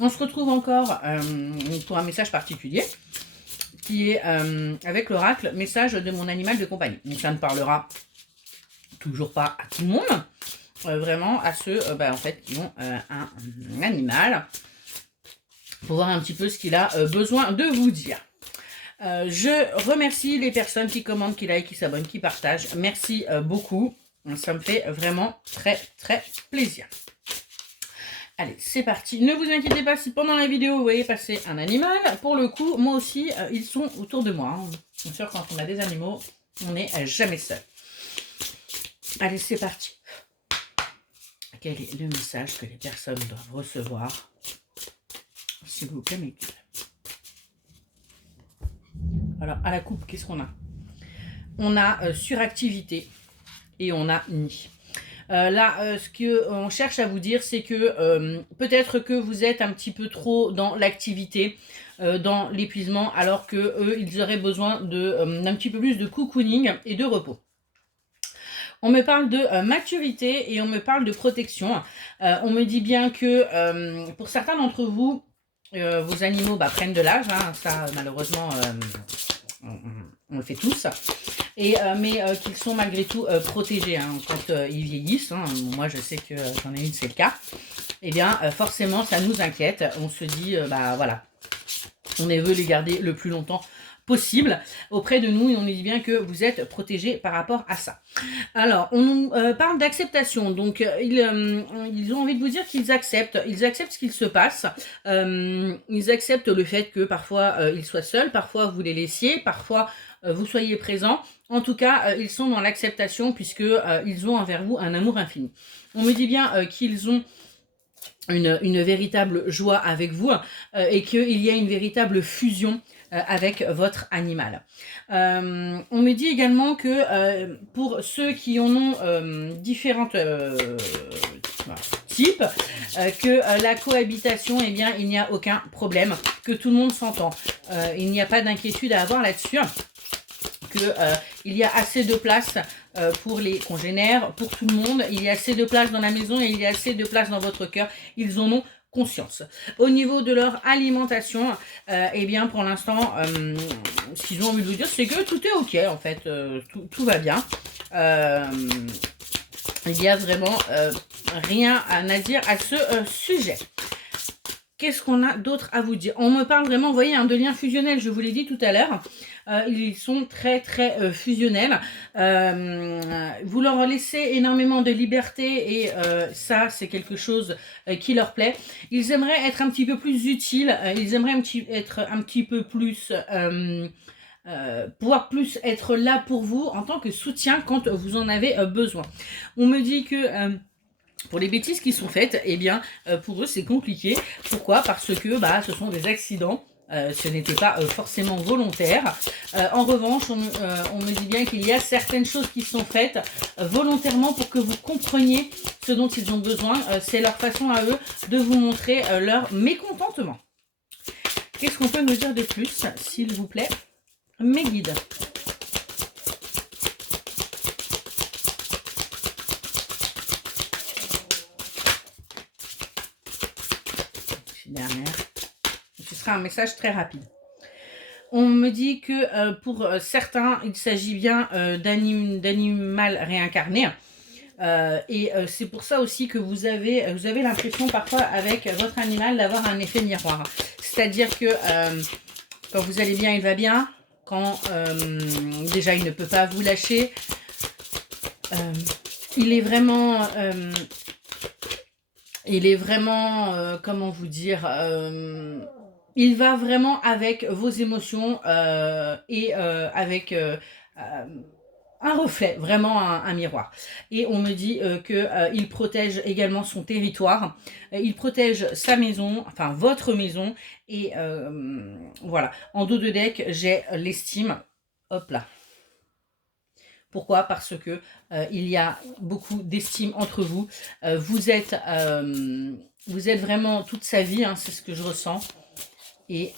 On se retrouve encore pour un message particulier qui est avec l'oracle message de mon animal de compagnie. Donc ça ne parlera toujours pas à tout le monde, vraiment à ceux en fait, qui ont un animal, pour voir un petit peu ce qu'il a besoin de vous dire. Je remercie les personnes qui commentent, qui like, qui s'abonnent, qui partagent. Merci beaucoup. Ça me fait vraiment très très plaisir. Allez, c'est parti. Ne vous inquiétez pas si pendant la vidéo vous voyez passer un animal. Pour le coup, moi aussi, ils sont autour de moi. Bien sûr, quand on a des animaux, on n'est jamais seul. Allez, c'est parti. Quel est le message que les personnes doivent recevoir? S'il vous plaît, mes gueules. Alors, à la coupe, qu'est-ce qu'on a? On a suractivité et on a nid. Là, ce qu'on cherche à vous dire, c'est que peut-être que vous êtes un petit peu trop dans l'activité, dans l'épuisement, alors que eux, ils auraient besoin d'un petit peu plus de cocooning et de repos. On me parle de maturité et on me parle de protection. On me dit bien que pour certains d'entre vous, vos animaux prennent de l'âge. Hein, ça, malheureusement, on le fait tous. Mais qu'ils sont malgré tout protégés hein, quand ils vieillissent. Hein. Moi, je sais que j'en ai une, c'est le cas. Eh bien, forcément, ça nous inquiète. On se dit, voilà, on veut les garder le plus longtemps possible auprès de nous et on nous dit bien que vous êtes protégés par rapport à ça. Alors, on nous parle d'acceptation. Donc, ils ont envie de vous dire qu'ils acceptent ce qu'il se passe. Ils acceptent le fait que parfois ils soient seuls, parfois vous les laissiez, parfois vous soyez présents. En tout cas, ils sont dans l'acceptation puisque ils ont envers vous un amour infini. On me dit bien qu'ils ont une véritable joie avec vous et qu'il y a une véritable fusion avec votre animal. On me dit également que pour ceux qui en ont différents types, que la cohabitation, eh bien, il n'y a aucun problème, que tout le monde s'entend. Il n'y a pas d'inquiétude à avoir là-dessus. Qu'il y a assez de place pour les congénères, pour tout le monde. Il y a assez de place dans la maison et il y a assez de place dans votre cœur. Ils en ont conscience. Au niveau de leur alimentation, eh bien pour l'instant, ce qu'ils ont envie de vous dire, c'est que tout est ok en fait, tout va bien. Il n'y a vraiment rien à dire à ce sujet. Qu'est-ce qu'on a d'autre à vous dire? On me parle vraiment, vous voyez, de liens fusionnels, je vous l'ai dit tout à l'heure. Ils sont très très fusionnels. Vous leur laissez énormément de liberté et ça, c'est quelque chose qui leur plaît. Ils aimeraient être un petit peu plus utiles. Ils aimeraient être un petit peu plus... pouvoir plus être là pour vous en tant que soutien quand vous en avez besoin. On me dit que... pour les bêtises qui sont faites, eh bien, pour eux, c'est compliqué. Pourquoi? Parce que ce sont des accidents. Ce n'était pas forcément volontaire. En revanche, on me dit bien qu'il y a certaines choses qui sont faites volontairement pour que vous compreniez ce dont ils ont besoin. C'est leur façon à eux de vous montrer leur mécontentement. Qu'est-ce qu'on peut nous dire de plus, s'il vous plaît, mes guides? Dernière. Ce sera un message très rapide. On me dit que pour certains, il s'agit bien d'animal réincarné. Et c'est pour ça aussi que vous avez l'impression parfois avec votre animal d'avoir un effet miroir. C'est-à-dire que quand vous allez bien, il va bien. Quand déjà il ne peut pas vous lâcher. Il est vraiment... comment vous dire, il va vraiment avec vos émotions et avec un reflet, vraiment un miroir. Et on me dit qu'il protège également son territoire, il protège sa maison, enfin votre maison, et voilà. En dos de deck, j'ai l'estime, hop là. Pourquoi? Parce que il y a beaucoup d'estime entre vous. Vous êtes vraiment toute sa vie, hein, c'est ce que je ressens. Et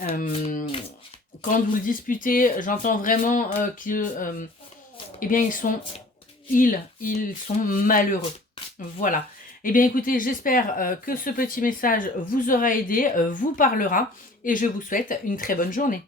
quand vous le disputez, j'entends vraiment que eh bien ils sont malheureux. Voilà. Eh bien écoutez, j'espère que ce petit message vous aura aidé, vous parlera et je vous souhaite une très bonne journée.